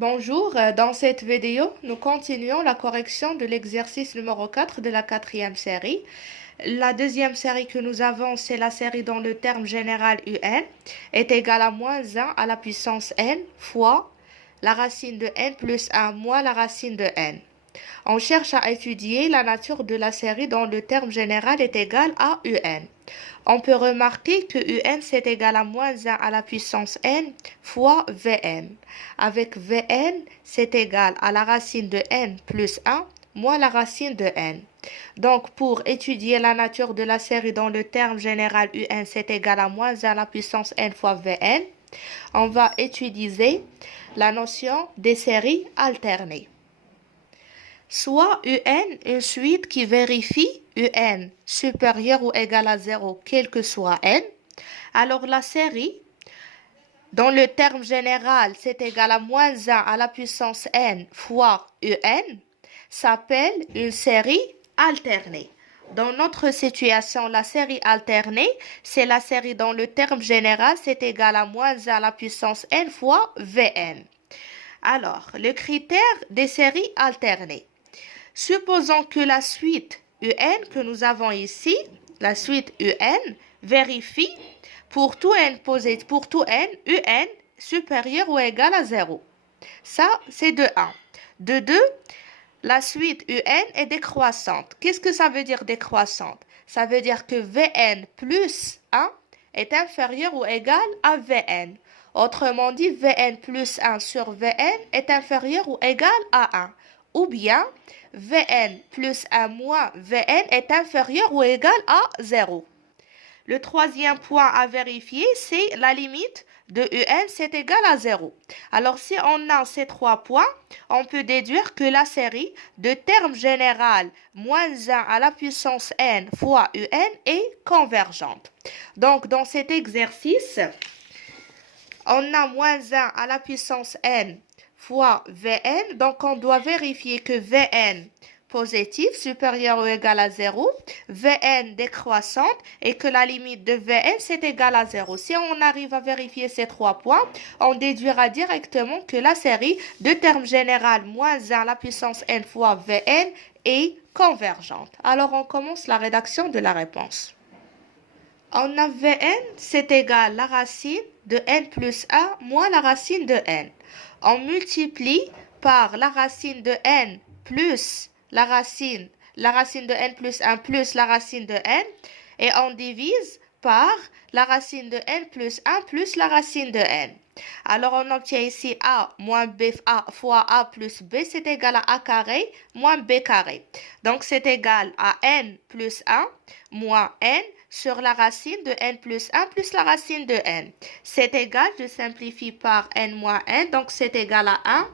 Bonjour, dans cette vidéo, nous continuons la correction de l'exercice numéro 4 de la quatrième série. La deuxième série que nous avons, c'est la série dont le terme général un est égal à moins 1 à la puissance n fois la racine de n plus 1 moins la racine de n. On cherche à étudier la nature de la série dont le terme général est égal à un. On peut remarquer que un c'est égal à moins 1 à la puissance n fois Vn. Avec Vn, c'est égal à la racine de n plus 1 moins la racine de n. Donc, pour étudier la nature de la série dont le terme général un c'est égal à moins 1 à la puissance n fois Vn, on va utiliser la notion des séries alternées. Soit un, une suite qui vérifie un supérieur ou égal à 0, quel que soit n, alors la série dont le terme général c'est égal à moins 1 à la puissance n fois un s'appelle une série alternée. Dans notre situation, la série alternée, c'est la série dont le terme général c'est égal à moins 1 à la puissance n fois Vn. Alors, le critère des séries alternées. Supposons que la suite un que nous avons ici, la suite un, vérifie pour tout n un supérieur ou égal à 0. Ça, c'est de 1. De 2, la suite un est décroissante. Qu'est-ce que ça veut dire décroissante? Ça veut dire que Vn plus 1 est inférieur ou égal à Vn. Autrement dit, Vn plus 1 sur Vn est inférieur ou égal à 1. Ou bien, Vn plus 1 moins Vn est inférieur ou égal à 0. Le troisième point à vérifier, c'est la limite de un, c'est égal à 0. Alors, si on a ces trois points, on peut déduire que la série de terme général moins 1 à la puissance n fois un est convergente. Donc, dans cet exercice, on a moins 1 à la puissance n fois Vn. Donc, on doit vérifier que Vn positif supérieur ou égal à 0, Vn décroissante et que la limite de Vn c'est égal à 0. Si on arrive à vérifier ces trois points, on déduira directement que la série de terme général moins 1 à la puissance n fois Vn est convergente. Alors, on commence la rédaction de la réponse. On a Vn, c'est égal à la racine de n plus 1 moins la racine de n. On multiplie par la racine de n plus la racine de n plus 1 plus la racine de n et on divise par la racine de n plus 1 plus la racine de n. Alors, on obtient ici a moins b a fois a plus b, c'est égal à a carré moins b carré. Donc, c'est égal à n plus 1 moins n sur la racine de n plus 1 plus la racine de n. C'est égal, je simplifie par n moins n, donc c'est égal à 1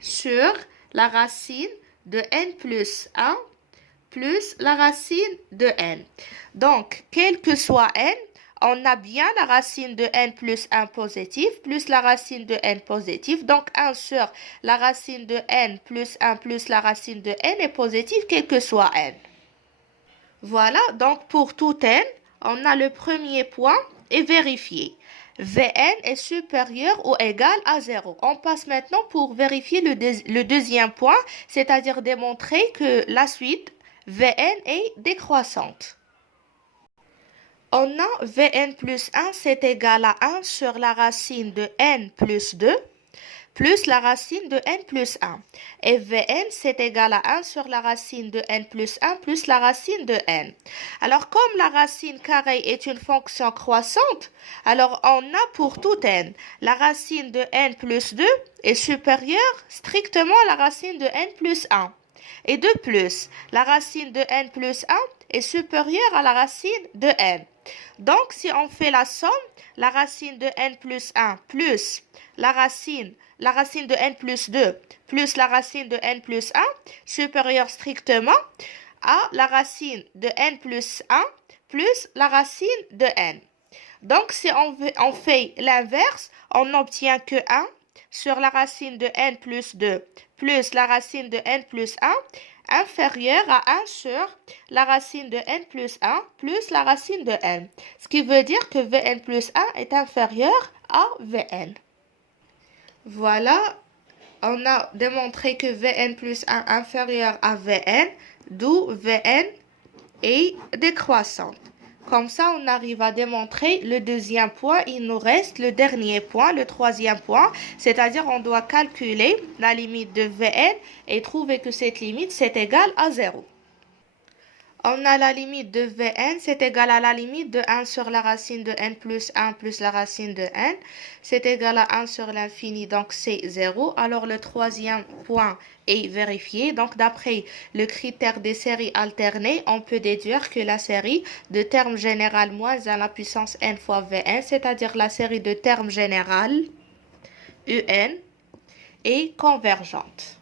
sur la racine de n plus 1 plus la racine de n. Donc, quel que soit n, on a bien la racine de n plus 1 positif plus la racine de n positif. Donc, 1 sur la racine de n plus 1 plus la racine de n est positif, quel que soit n. Voilà, donc pour tout n, on a le premier point et vérifié. Vn est supérieur ou égal à 0. On passe maintenant pour vérifier le deuxième point, c'est-à-dire démontrer que la suite Vn est décroissante. On a Vn plus 1, c'est égal à 1 sur la racine de n plus 2 plus la racine de n plus 1. Et Vn, c'est égal à 1 sur la racine de n plus 1 plus la racine de n. Alors, comme la racine carrée est une fonction croissante, alors on a pour tout n, la racine de n plus 2 est supérieure strictement à la racine de n plus 1. Et de plus, la racine de n plus 1 est supérieure à la racine de n. Donc, si on fait la somme, la racine de n plus 1 plus la racine de n plus 2 plus la racine de n plus 1 supérieure strictement à la racine de n plus 1 plus la racine de n. Donc, si on fait l'inverse, on n'obtient que 1 sur la racine de n plus 2 plus la racine de n plus 1 inférieur à 1 sur la racine de n plus 1 plus la racine de n. Ce qui veut dire que Vn plus 1 est inférieur à Vn. Voilà on a démontré que Vn plus 1 inférieur à Vn, d'où Vn est décroissante. Comme ça, on arrive à démontrer le deuxième point. Il nous reste le dernier point, le troisième point. C'est-à-dire, on doit calculer la limite de Vn et trouver que cette limite, c'est égal à 0. On a la limite de Vn, c'est égal à la limite de 1 sur la racine de n plus 1 plus la racine de n. C'est égal à 1 sur l'infini, donc c'est 0. Alors le troisième point est vérifié. Donc d'après le critère des séries alternées, on peut déduire que la série de termes général moins 1 à la puissance n fois Vn, c'est-à-dire la série de termes général Un, est convergente.